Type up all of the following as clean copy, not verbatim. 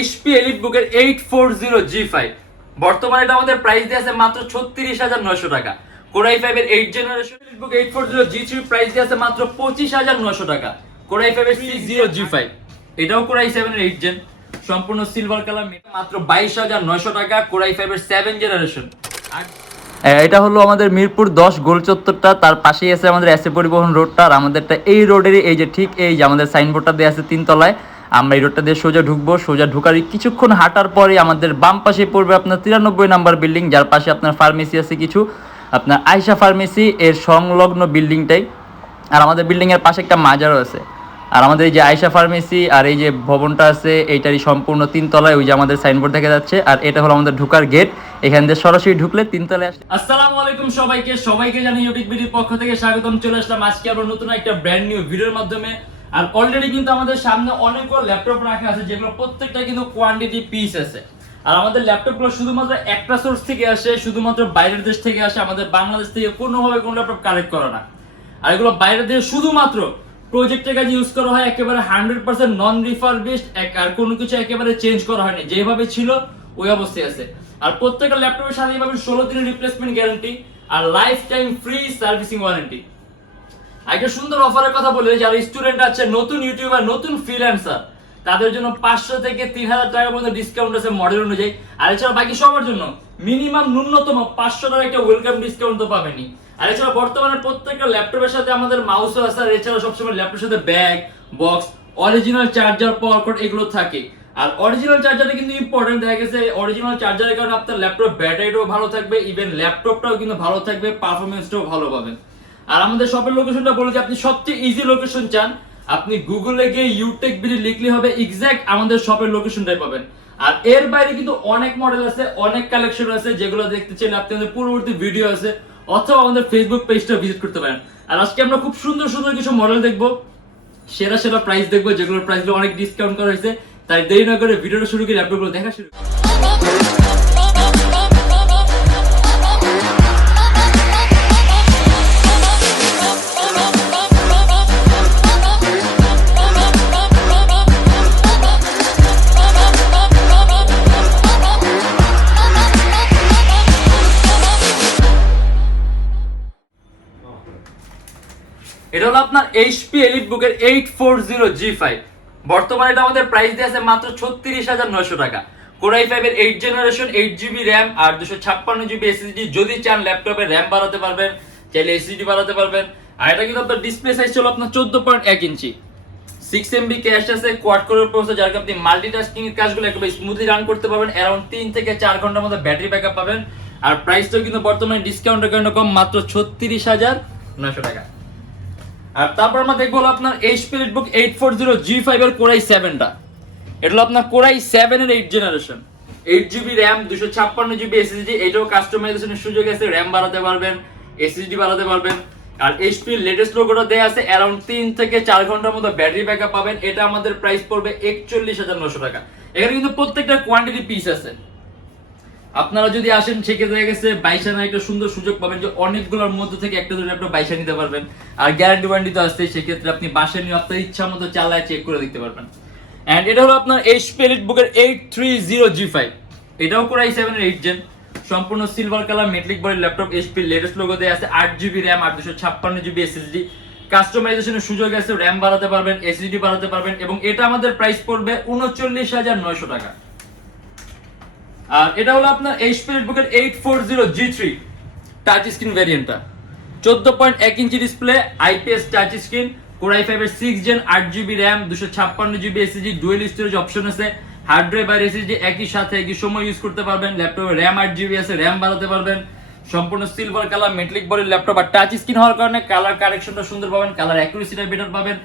HP EliteBook-এর 840G5 বর্তমানে এটা আমাদের প্রাইস দিয়ে আছে মাত্র ৩৬,৯০০ টাকা। Core i5 এর 8 জেনারেশন EliteBook 840G3 প্রাইস দিয়ে আছে মাত্র ২৫,৯০০ টাকা। Core i5 এর 60G5 এটাও Core i7 এর 8 জেন সম্পূর্ণ সিলভার কালার মাত্র ২২,৯০০ টাকা। Core i5 এর 7 জেনারেশন। এটা হলো আমাদের মিরপুর 10 গোল চত্বরটা, তার পাশেই আছে আমাদের এসএ পরিবহন রোডটা। আর আমাদেরটা এই রোডেরই এই যে ঠিক এই যে আমাদের সাইনবোর্ডটা দেওয়া আছে 3 তলায়। আমরা এই রোডটা দিয়ে সোজা ঢুকবো, সোজা ঢুকার কিছুক্ষণ হাঁটার পরে আমাদের বাম পাশে পড়বে আপনার 93 নাম্বার বিল্ডিং, যার পাশে আপনার ফার্মেসি আছে কিছু, আপনার আয়শা ফার্মেসি এর সংলগ্ন বিল্ডিংটাই। আর আমাদের বিল্ডিংয়ের পাশে একটা মাজারও আছে। আর আমাদের এই যে আয়শা ফার্মেসি আর এই যে ভবনটা আছে এইটারই সম্পূর্ণ 3 তলায়, ওই যে আমাদের সাইনবোর্ড দেখা যাচ্ছে। আর এটা হলো আমাদের ঢোকার গেট, এখান দিয়ে সরাসরি ঢুকলে 3 তলায় আসে। আসসালামু আলাইকুম সবাইকে জানাই ইউটিউববিডির পক্ষ থেকে স্বাগতম। চলে আসলাম আজকে আবার নতুন একটা ব্র্যান্ড নিউ ভিডিওর মাধ্যমে। আর অলরেডি কিন্তু আমাদের সামনে অনেকগুলো ল্যাপটপ রাখা আছে, যেগুলো প্রত্যেকটা কিন্তু কোয়ান্টিটি পিস আছে। আর আমাদের ল্যাপটপগুলো শুধুমাত্র একটা সোর্স থেকে আসে, শুধুমাত্র বাইরের দেশ থেকে আসে, আমাদের বাংলাদেশ থেকে কোনোভাবে কোনো ল্যাপটপ কালেক্ট করা না। আর এগুলো বাইরের দেশে শুধুমাত্র প্রজেক্টের কাজে ইউজ করা হয়, একেবারে 100% নন রিফারবিশড, আর কোনো কিছু একেবারে চেঞ্জ করা হয়নি, যেভাবে ছিল ওই অবস্থায় আছে। আর প্রত্যেকটা ল্যাপটপের সাথে পাবেন 16 দিনের রিপ্লেসমেন্ট গ্যারান্টি আর life time free servicing warranty. একটা সুন্দর অফারের কথা বলে, যারা স্টুডেন্ট আছে, নতুন ইউটিউবার, নতুন ফ্রিল্যান্সার, তাদের জন্য 500 থেকে 3000 টাকা পর্যন্ত ডিসকাউন্ট আছে মডেল অনুযায়ী। আর এছাড়া বাকি সবার জন্য মিনিমাম ন্যূনতম 500 টাকা একটা ওয়েলকাম ডিসকাউন্ট তো পাবেনই। আর এছাড়া বর্তমানে প্রত্যেকটা ল্যাপটপের সাথে আমাদের মাউসও আছে। আর এছাড়া সবসময় ল্যাপটপের সাথে bag, box, original charger, power cord এগুলো থাকে। আর অরিজিনাল চার্জারটা কিন্তু ইম্পর্টেন্ট, দেখা গেছে অরিজিনাল চার্জারের কারণে আপনার ল্যাপটপ ব্যাটারিটাও ভালো থাকবে, ইভেন ল্যাপটপটাও কিন্তু ভালো থাকবে, পারফরমেন্সটাও ভালো পাবেন। আর আমাদের শপের লোকেশনটা বলে যে আপনি সবচেয়ে ইজি লোকেশন চান, আপনি গুগলে গিয়ে Youtechbd লিখলে হবে, এক্সাক্ট আমাদের শপের লোকেশনটাই পাবেন। আর এর বাইরে কিন্তু অনেক মডেল আছে, অনেক কালেকশন আছে, যেগুলো দেখতে চাইলে আপনি আমাদের পূর্ববর্তী ভিডিও আছে, অথবা আমাদের ফেসবুক পেজটা ভিজিট করতে পারেন। আর আজকে আমরা খুব সুন্দর সুন্দর কিছু মডেল দেখবো, সেরা প্রাইস দেখবো, যেগুলোর প্রাইসগুলো অনেক ডিসকাউন্ট করা হয়েছে। তাই দেরি না করে ভিডিওটা শুরু করি, ল্যাপটপগুলো দেখা শুরু করি। এটা হলো আপনার HP EliteBook এর 840G5 বর্তমানে এটা আমাদের প্রাইস দিয়ে আছে মাত্র ৩৬,৯০০ টাকা। Core i5 এর 8 জেনারেশন, 8GB RAM আর 256GB SSD। যদি চান ল্যাপটপে RAM বাড়াতে পারবেন, চাইলে SSD বাড়াতে পারবেন। আর এটা কিন্তু আপনার ডিসপ্লে সাইজ ছিল আপনার 14.1 ইঞ্চি, 6MB ক্যাশ আছে, কোয়াড কোরের প্রসেসর, যার কারণে আপনি মাল্টিটাস্কিং এর কাজগুলো একদম স্মুথলি রান করতে পারবেন। अराउंड 3 থেকে 4 ঘন্টার মধ্যে ব্যাটারি ব্যাকআপ পাবেন। আর প্রাইসটাও কিন্তু বর্তমানে ডিসকাউন্টের কারণে কম, মাত্র ৩৬,৯০০ টাকা। আর তারপর আমরা দেখবো আপনার HP EliteBook 840G5 এর Core i7টা। এটা হলো আপনার Core i7 এর 8 generation, 8GB RAM, 256GB SSD। এটাও কাস্টমাইজেশনের সুযোগ আছে, RAM বাড়াতে পারবেন, SSD বাড়াতে পারবেন। আর HP এর লেটেস্ট লোগোটা দেয়া আছে, अराउंड 3 থেকে 4 ঘন্টার মধ্যে ব্যাটারি ব্যাকআপ পাবেন। এটা আমাদের প্রাইস পড়বে ৪১,৯০০ টাকা। এখানে কিন্তু প্রত্যেকটা কোয়ান্টিটি পিস আছে। আপনারা যদি আসেন সেক্ষেত্রে দেখা গেছে 22 আনার একটা সুন্দর সুযোগ পাবেন, যে অনেকগুলোর মধ্যে থেকে একটা দুটো ল্যাপটপ 22 নিতে পারবেন। আর গ্যারান্টি ওয়ারেন্টি তো আছে, সেক্ষেত্রে আপনি বাসায় নিয়ে আপনার ইচ্ছা মতো চালায় চেক করে দেখতে পারবেন। এন্ড এটা হলো আপনার HP EliteBook এর 830G5, এটাও Core i7 এর 8 জেন সম্পূর্ণ silver colour metallic body laptop. HP latest logo দেয়া আছে, 8GB RAM আর 256GB SSD। কাস্টমাইজেশনের সুযোগ আছে, RAM বাড়াতে পারবেন, SSD বাড়াতে পারবেন। এবং এটা আমাদের প্রাইস পড়বে ৩৯,৯০০ টাকা। আর এটা হলো আপনার HP EliteBook এর 840G3 টাচ স্ক্রিন ভ্যারিয়েন্টটা, 14.1 inch display, IPS touch screen, Core i5 এর 6 gen, 8GB RAM, 256GB SSD, dual storage option আছে, হার্ড ড্রাইভ আর SSD একই সাথে একই সময় ইউজ করতে পারবেন। ল্যাপটপে RAM 8GB আছে, RAM বাড়াতে পারবেন। সম্পূর্ণ silver colour metallic body laptop, আর টাচ স্ক্রিন হওয়ার কারণে কালার কারেকশনটা সুন্দর পাবেন, কালার অ্যাকুরেসিটা বেটার পাবেন।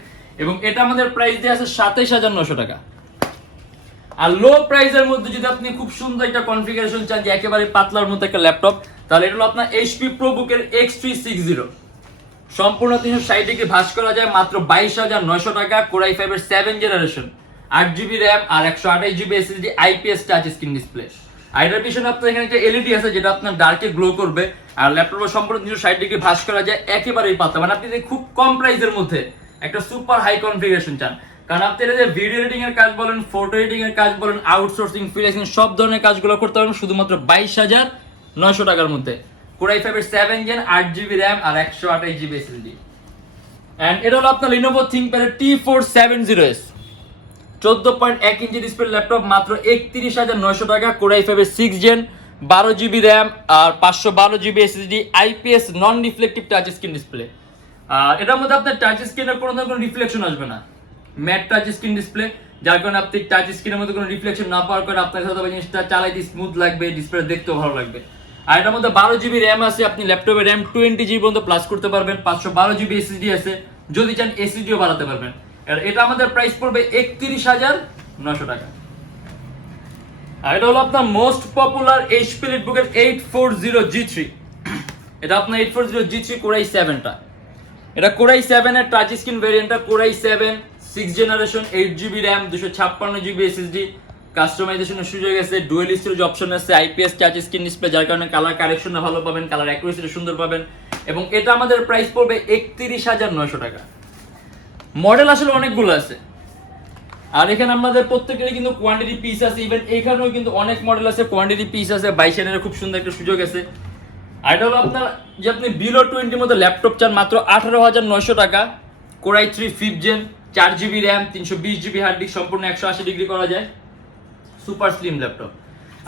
এবং এটা আমাদের প্রাইস দিয়ে আছে ২৭,৯০০ টাকা। আর লো প্রাইসের মধ্যে যদি আপনি খুব সুন্দর একটা কনফিগারেশন চান, যে একেবারে পাতলার মতো একটা ল্যাপটপ, তাহলে এটা হলো আপনার HP ProBook এর X360 সম্পূর্ণ 360 ডিগ্রি ভাঁজ করা যায়, মাত্র 22,৯০০ টাকা। Core i5 এর 7 জেনারেশন, 8GB RAM আর 128GB SSD, IPS touch screen display. আর এটার পিছনে আপনার এখানে একটা LED আছে, যেটা আপনার ডার্কে গ্লো করবে। আর ল্যাপটপের সম্পূর্ণ 360 ডিগ্রি ভাঁজ করা যায়, একেবারেই পাতলা। মানে আপনি যদি খুব কম প্রাইসের মধ্যে একটা সুপার হাই কনফিগারেশন চান, কারণ আপনারা যে ভিডিও এডিটিং এর কাজ বলেন, ফটো এডিটিং এর কাজ বলেন, আউটসোর্সিং, ফ্রিল্যান্সিং সব ধরনের কাজগুলো করতে পারবেন শুধুমাত্র 22,900 টাকার মধ্যে। Core i5 এর 7 জেন 8GB RAM আর 128GB SSD। এন্ড এটা হলো আপনার Lenovo ThinkPad এর T470S 14.1 ইঞ্চি ডিসপ্লে ল্যাপটপ, মাত্র 31,900 টাকা। Core i5 এর 6 জেন 12GB RAM আর 512GB SSD, IPS নন রিফ্লেক্টিভ টাচ স্ক্রিন ডিসপ্লে। আর এটার মধ্যে আপনার টাচ স্ক্রিনের কোনো ধরনের রিফ্লেকশন আসবে না, ম্যাট টাচ স্ক্রিন ডিসপ্লে, যার কারণে আপনি টাচ স্ক্রিনের মধ্যে কোনো রিফ্লেকশন না পাওয়ার কারণে আপনার কাছে জিনিসটা চালাইতে স্মুথ লাগবে, ডিসপ্লে দেখতেও ভালো লাগবে। আর এটার মধ্যে 12GB RAM আছে, আপনি ল্যাপটপে RAM 20GB পর্যন্ত প্লাস করতে পারবেন, 512GB SSD আছে, যদি চান SSDও বাড়াতে পারবেন। আর এটা আমাদের প্রাইস পড়বে 31,900 টাকা। আর এটা হলো আপনার মোস্ট পপুলার HP লিটবুকের 840G3। এটা আপনার 840G3 Core i7 টা, এটা Core i7 এর টাচ স্ক্রিন ভেরিয়েন্টটা, Core i7 6th generation, 8GB RAM 256GB SSD, কাস্টমাইজেশনের সুযোগ আছে, ডুয়াল স্টোরেজ অপশন আছে, IPS টাচ স্ক্রিন ডিসপ্লে, যার কারণে কালার কারেকশনটা ভালো পাবেন, কালার অ্যাকুরেসিটা সুন্দর পাবেন, এবং এটা আমাদের প্রাইস পড়বে 31,900 টাকা। মডেল আসলে অনেকগুলো আছে, আর এখানে আমাদের প্রত্যেকেরই কিন্তু কোয়ান্টিটি পিস আছে, ইভেন এখানেও কিন্তু অনেক মডেল আছে, কোয়ান্টিটি পিস আছে। 22 খুব সুন্দর একটা সুযোগ আছে। আর এটা হলো আপনার যে আপনি বিলো 20 মধ্যে ল্যাপটপ চান, মাত্র 18,900 টাকা। Core i3 5th gen 4GB RAM 320GB hard disk, সম্পূর্ণ 180 ডিগ্রি করা যায়, সুপার স্লিম ল্যাপটপ।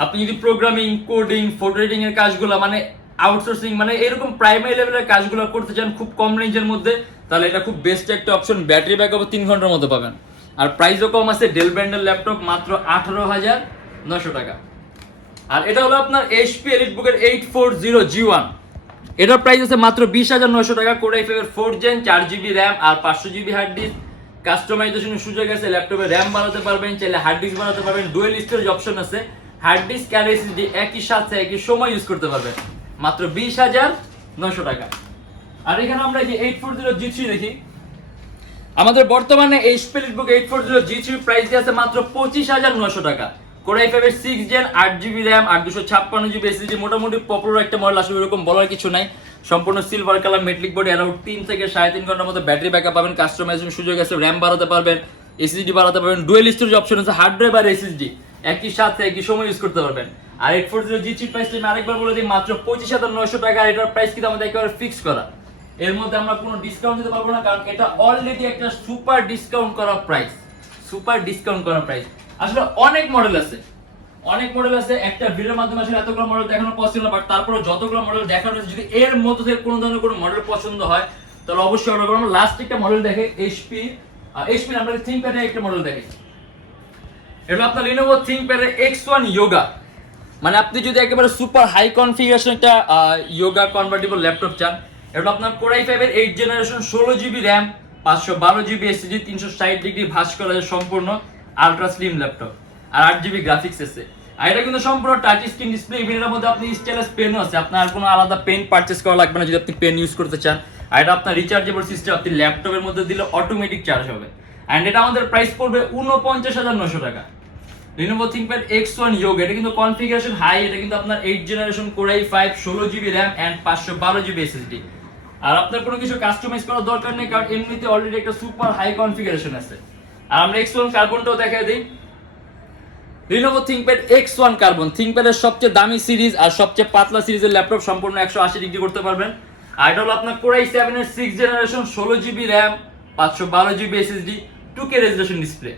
আপনি যদি প্রোগ্রামিং, কোডিং, ফটো এডিটিং এর কাজগুলো মানে আউটসোর্সিং মানে এরকম প্রাইমারি লেভেলের কাজগুলো করতে চান খুব কম রেঞ্জের মধ্যে, তাহলে এটা খুব বেস্ট একটা অপশন। ব্যাটারি ব্যাকআপ 3 ঘন্টার মতো পাবেন, আর প্রাইসও কম আছে। ডেল ব্র্যান্ডের ল্যাপটপ, মাত্র 18,900 টাকা। আর এটা হলো আপনার HP এলিটবুকের 840G1, এটার প্রাইস আছে মাত্র 20,900 টাকা। Core i5 এর 4th জেন 4GB RAM আর 500GB হার্ড ডিস্ক, কাস্টমাইজেশনের সুযোগ আছে, ল্যাপটপে RAM বাড়াতে পারবেন, চাইলে হার্ড ডিস্ক বাড়াতে পারবেন, ডুয়াল স্টোরেজ অপশন আছে, হার্ড ডিস্ক আর SSD একই সাথে একই সময় ইউজ করতে পারবেন, মাত্র 20,900 টাকা। আর এখানে আমরা যে 840G3 দেখি, আমাদের বর্তমানে HP লিটবুক 840G3 প্রাইস দিয়ে আছে মাত্র 25,900 টাকা। Core i5 এর 6th জেন 8GB RAM আর 256GB SSD, মোটামুটি পপুলার একটা মডেল, আসলে এরকম বলার কিছু নাই। সম্পূর্ণ silver colour metallic body, around 3 থেকে 3.5 ঘন্টার মতো ব্যাটারি ব্যাকআপ পাবেন, কাস্টমাইজেশন সুযোগ আছে, RAM বাড়াতে পারবেন, SSD বাড়াতে পারবেন, ডুয়াল স্টোরেজ অপশন আছে, হার্ড ড্রাইভ আর SSD একই সাথে একই সময় ইউজ করতে পারবেন। আর 840G3 প্রাইসটা আমি আরেকবার বলে দিই, মাত্র 25,900 টাকা। আর এটার প্রাইস কিন্তু আমাদের একেবারে ফিক্স করা, এর মধ্যে আমরা কোনো ডিসকাউন্ট দিতে পারবো না, কারণ এটা অলরেডি একটা সুপার ডিসকাউন্ট করা প্রাইস, সুপার ডিসকাউন্ট করা প্রাইস। আসলে অনেক মডেল আছে, অনেক মডেল আছে, একটা ভিডিওর মাধ্যমে আসলে এতগুলো মডেল দেখানো পসিবল না, বাট তারপরে যতগুলো মডেল দেখানো হয়েছে, যদি এর মধ্যে থেকে কোনো ধরনের কোনো মডেল পছন্দ হয় তাহলে অবশ্যই অর্ডার করুন। লাস্ট একটা মডেল দেখে HP আমরা ThinkPad এর একটা মডেল দেখে, এটা আপনার Lenovo ThinkPad এর X1 Yoga, মানে আপনি যদি একেবারে সুপার হাই কনফিগারেশন একটা Yoga কনভার্টেবল ল্যাপটপ চান, এটা আপনার Core i5 এর 8th generation 16GB RAM 512GB SSD 360 degree ভাঁজ করা সম্পূর্ণ আলট্রা স্লিম ল্যাপটপ, আর 8GB গ্রাফিক্স আছে। আর এটা কিন্তু সম্পূর্ণ টাচ স্ক্রিন ডিসপ্লে, এর মধ্যে আপনি স্টাইলাস পেনও আছে, আপনার কোনো আলাদা পেন পারচেজ করা লাগবে না যদি আপনি পেন ইউজ করতে চান। আর এটা আপনার রিচার্জেবল সিস্টেম, আপনি ল্যাপটপের মধ্যে দিলে অটোমেটিক চার্জ হবে। এন্ড এটা আমাদের প্রাইস পড়বে 49,900 টাকা। Lenovo ThinkPad X1 Yoga, এটা কিন্তু কনফিগারেশন হাই, এটা কিন্তু আপনার 8th generation Core i5 16GB RAM and 512GB SSD। আর আপনার কোনো কিছু কাস্টমাইজ করার দরকার নেই, কারণ এমনিতে অলরেডি একটা সুপার হাই কনফিগারেশন আছে। আর আমরা X1 কার্বনটাও দেখাই দিই, Lenovo ThinkPad X1 carbon, ThinkPad এর সবচেয়ে দামি সিরিজ আর সবচেয়ে পাতলা সিরিজের ল্যাপটপ, সম্পূর্ণ 180 ডিগ্রি করতে পারবেন। আর এটা হলো আপনার Core i7 এর 6th generation 16GB RAM 512GB SSD 2K resolution display.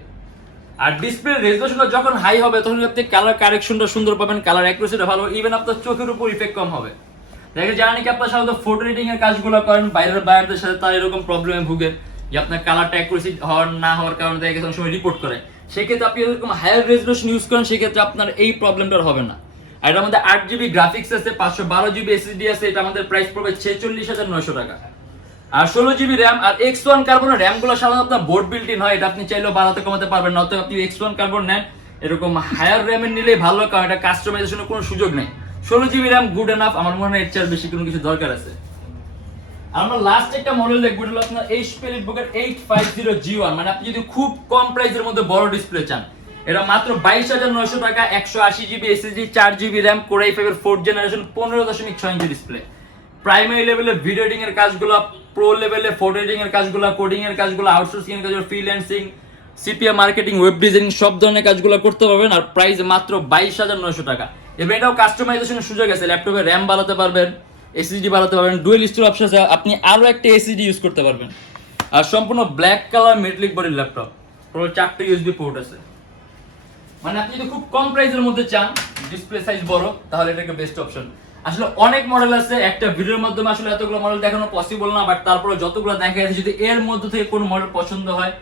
আর ডিসপ্লে রেজোলিউশনটা যখন হাই হবে তখন আপনি কালার কারেকশনটা সুন্দর পাবেন, কালার অ্যাকুরেসিটা ভালো, ইভেন আপনার চোখের উপর ইফেক্ট কম হবে। দেখেন যারা নাকি আপনার সাধারণত ফটো এডিটিং এর কাজগুলো করেন বাইরের বায়ারদের সাথে, তারা এরকম প্রবলেমে ভুগে যে আপনার কালারটা অ্যাকুরেসি হওয়ার না হওয়ার কারণে দেখা গেছে অনেক সময় রিপোর্ট করে, সেক্ষেত্রে আপনি এরকম হায়ার রেজোলিউশন ইউজ করেন, সেক্ষেত্রে আপনার এই প্রবলেমটা হবে না। আর এটার মধ্যে 8GB গ্রাফিক্স আছে, 512GB SSD আছে, এটা আমাদের প্রাইস পড়বে 46,900 টাকা। আর 16GB RAM আর X1 কার্বনের RAM গুলো সাধারণত আপনার বোর্ড বিল্ট ইন হয়, এটা আপনি চাইলেও বাড়াতে কমাতে পারবেন না, অতএব আপনি X1 কার্বন নেন, এরকম হায়ার RAM এর নিলেই ভালো, কারণ এটা কাস্টমাইজেশনের কোনো সুযোগ নেই। 16GB RAM গুড এনাফ, আমার মনে হয় এর চেয়ে বেশি কোনো কিছু দরকার আছে। আমরা লাস্ট একটা মডেল দেখবো, এটা হলো আপনার HP লিটবুকের 850G1, মানে আপনি যদি খুব কম প্রাইসের মধ্যে বড় ডিসপ্লে চান, এটা মাত্র 22,900 টাকা, 180GB SSD 4GB RAM, Core i5 এর 4th generation 15.6 inch display. Primary লেভেলে ভিডিও এডিটিং এর কাজগুলো, প্রো লেভেলে ফটো এডিটিং এর কাজগুলো, কোডিং এর কাজগুলো, আউটসোর্সিং এর কাজগুলো, freelancing, CPA marketing, web designing সব ধরনের কাজগুলো করতে পারবেন। আর প্রাইস মাত্র 22,900 টাকা। এবং এটাও কাস্টমাইজেশনের সুযোগ আছে, ল্যাপটপে র্যাম বাড়াতে পারবেন, এসএসডি বাড়াতে পারবেন, ডুয়েল স্টোরেজ অপশন আছে, আপনি আরও একটা এসএসডি ইউজ করতে পারবেন। আর সম্পূর্ণ ব্ল্যাক কালার মেটালিক বডির ল্যাপটপ, পুরো 4টা ইউএসবি পোর্ট আছে। মানে আপনি যদি খুব কম প্রাইসের মধ্যে চান, ডিসপ্লে সাইজ বড়, তাহলে এটা একটা বেস্ট অপশন। আসলে অনেক মডেল আছে, একটা ভিডিওর মাধ্যমে আসলে এতগুলো মডেল দেখানো পসিবল না, বাট তারপরে যতগুলো দেখা গেছে যদি এর মধ্যে থেকে কোনো মডেল পছন্দ হয়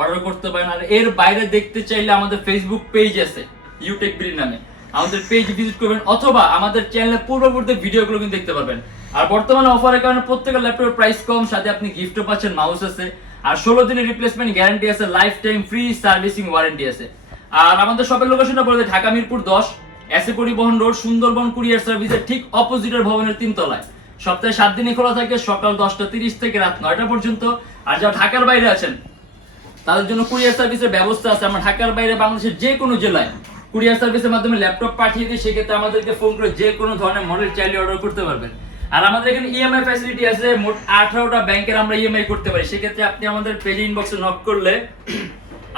অর্ডার করতে পারেন। আর এর বাইরে দেখতে চাইলে আমাদের ফেসবুক পেজ আছে ইউটেকবিডি নামে, আমাদের পেজ ভিজিট করবেন, অথবা আমাদের চ্যানেলে পূর্ববর্তী ভিডিওগুলো কিন্তু দেখতে পারবেন। আর বর্তমানে অফারের কারণে প্রত্যেকটা ল্যাপটপের প্রাইস কম, সাথে আপনি গিফটও পাচ্ছেন, মাউস আছে, আর 16 দিনের রিপ্লেসমেন্ট গ্যারান্টি আছে, life time free servicing warranty আছে। আর আমাদের শপের লোকেশনটা বলে ঢাকা মিরপুর 10, এসএ পরিবহন রোড, সুন্দরবন কুরিয়ার সার্ভিসের ঠিক অপোজিটের ভবনের 3 তলায়। সপ্তাহে 7 দিনই খোলা থাকে, সকাল 10:30 থেকে রাত 9টা পর্যন্ত। আর যারা ঢাকার বাইরে আছেন তাদের জন্য কুরিয়ার সার্ভিসের ব্যবস্থা আছে। আমরা ঢাকার বাইরে বাংলাদেশের যে কোনো জেলায় কুরিয়ার সার্ভিসের মাধ্যমে ল্যাপটপ পাঠিয়ে দিই, সেক্ষেত্রে আমাদেরকে ফোন করে যে কোনো ধরনের মডেল চাইলে অর্ডার করতে পারবেন। আর আমাদের এখানে ইএমআই ফ্যাসিলিটি আছে, মোট 18টা ব্যাংকের আমরা ইএমআই করতে পারি। সেক্ষেত্রে আপনি আমাদের পেজে ইনবক্সে নক করলে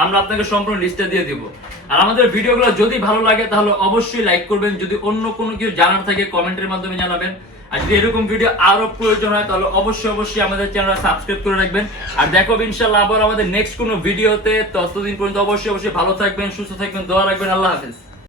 আমরা আপনাকে সম্পূর্ণ লিস্টটা দিয়ে দিব। আর আমাদের ভিডিওগুলো যদি ভালো লাগে তাহলে অবশ্যই লাইক করবেন, যদি অন্য কোনো কিছু জানার থাকে কমেন্টের মাধ্যমে জানাবেন। আর যদি এরকম ভিডিও আরো প্রয়োজন হয় তাহলে অবশ্যই আমাদের চ্যানেল সাবস্ক্রাইব করে রাখবেন। আর দেখো ইনশাআল্লাহ আবার আমাদের নেক্সট কোনো ভিডিওতে। ততদিন পর্যন্ত অবশ্যই ভালো থাকবেন, সুস্থ থাকবেন, দোয়া রাখবেন। আল্লাহ হাফেজ।